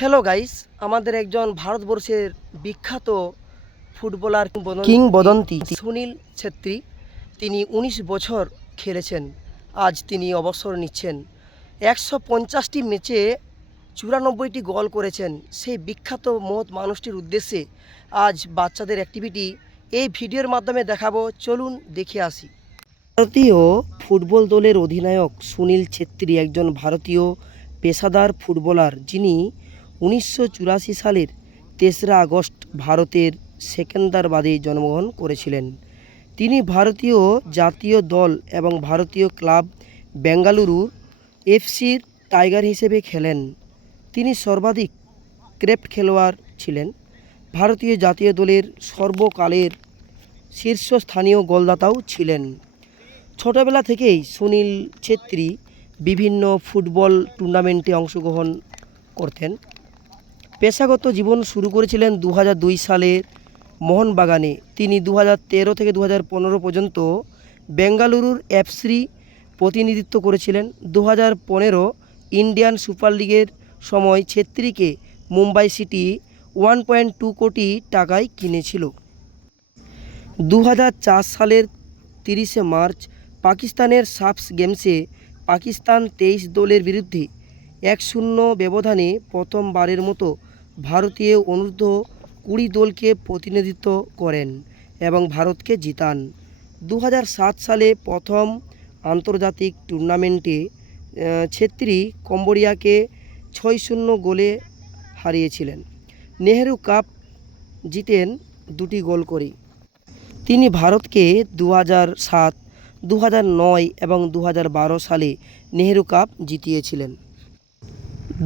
Hello guys আমাদের একজন ভারতবর্ষের বিখ্যাত ফুটবলার কিংবদন্তি সুনীল ছেত্রী। তিনি ১৯ বছর খেলেছেন। আজ তিনি অবসর নিচ্ছেন। একশো পঞ্চাশটি ম্যাচে চুরানব্বইটি গোল করেছেন। সেই বিখ্যাত মহৎ মানুষটির উদ্দেশ্যে আজ বাচ্চাদের অ্যাক্টিভিটি এই ভিডিওর মাধ্যমে দেখাবো। চলুন দেখে আসি। ভারতীয় ফুটবল দলের অধিনায়ক সুনীল ছেত্রী একজন ভারতীয় পেশাদার ফুটবলার। যিনি উনিশশো চুরাশি সালের তেসরা আগস্ট ভারতের সেকেন্দারবাদে জন্মগ্রহণ করেছিলেন। তিনি ভারতীয় জাতীয় দল এবং ভারতীয় ক্লাব বেঙ্গালুরুর এফসির টাইগার হিসেবে খেলেন। তিনি সর্বাধিক ক্রেপ্ট খেলোয়াড় ছিলেন। ভারতীয় জাতীয় দলের সর্বকালের শীর্ষস্থানীয় গোলদাতাও ছিলেন। ছোটবেলা থেকেই সুনীল ছেত্রী বিভিন্ন ফুটবল টুর্নামেন্টে অংশগ্রহণ করতেন। পেশাগত জীবন শুরু করেছিলেন দু সালের মোহনবাগানে। তিনি দু তেরো থেকে দু পর্যন্ত বেঙ্গালুরুর এফসি প্রতিনিধিত্ব করেছিলেন। দু পনেরো ইন্ডিয়ান সুপার লিগের সময় ছেত্রীকে Mumbai City one point two crore টাকায় কিনেছিল। দু হাজার চার সালের তিরিশে মার্চ পাকিস্তানের সাফস গেমসে পাকিস্তান তেইশ দলের বিরুদ্ধে এক শূন্য ব্যবধানে প্রথমবারের মতো ভারতীয় অনূর্ধ্ব কুড়ি দলকে প্রতিনিধিত্ব করেন এবং ভারতকে জিতান। দু হাজার সাত সালে প্রথম আন্তর্জাতিক টুর্নামেন্টে ছেত্রী কম্বোডিয়াকে ছয় শূন্য গোলে হারিয়েছিলেন। নেহেরু কাপ জিতেন দুটি গোল করে। তিনি ভারতকে দু সাত দু নয় এবং দু হাজার বারো সালে নেহেরু কাপ জিতিয়েছিলেন।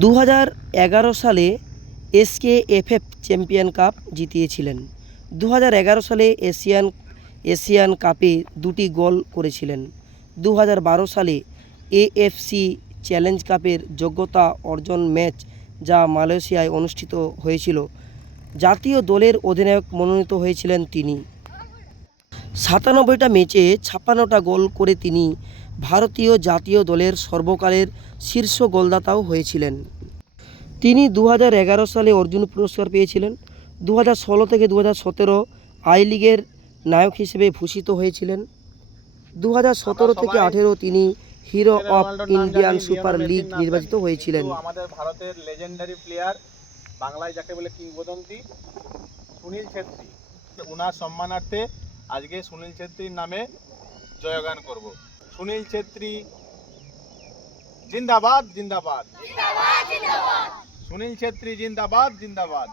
দু হাজার এগারো সালে এসকে এফএফ চ্যাম্পিয়ন কাপ জিতিয়েছিলেন। দু হাজার এগারো সালে এশিয়ান এশিয়ান কাপে দুটি গোল করেছিলেন। দু হাজার বারো সালে এএফসি চ্যালেঞ্জ কাপের যোগ্যতা অর্জন ম্যাচ যা মালয়েশিয়ায় অনুষ্ঠিত হয়েছিল। জাতীয় দলের অধিনায়ক মনোনীত হয়েছিলেন তিনি। সাতানব্বইটা ম্যাচে ছাপ্পান্নটা গোল করে তিনি ভারতীয় জাতীয় দলের সর্বকালের শীর্ষ গোলদাতাও হয়েছিলেন। তিনি দু এগারো সালে অর্জুন পুরস্কার পেয়েছিলেন। দু ষোলো থেকে দু সতেরো আই লিগের নায়ক হিসেবে ভূষিত হয়েছিলেন। দু সতেরো থেকে আঠেরো তিনি hero of Indian Super League নির্বাচিত হয়েছিলেন। আমাদের ভারতের লেজেন্ডারি প্লেয়ার বাংলায় যাকে বলে কিংবদন্তি সুনীল ছেত্রী। ওনার সম্মানার্থে আজকে সুনীল ছেত্রীর নামে জয়গান করব। সুনীল ছেত্রী জিন্দাবাদ জিন্দাবাদ। सुनील छेत्री जिंदाबाद जिंदाबाद।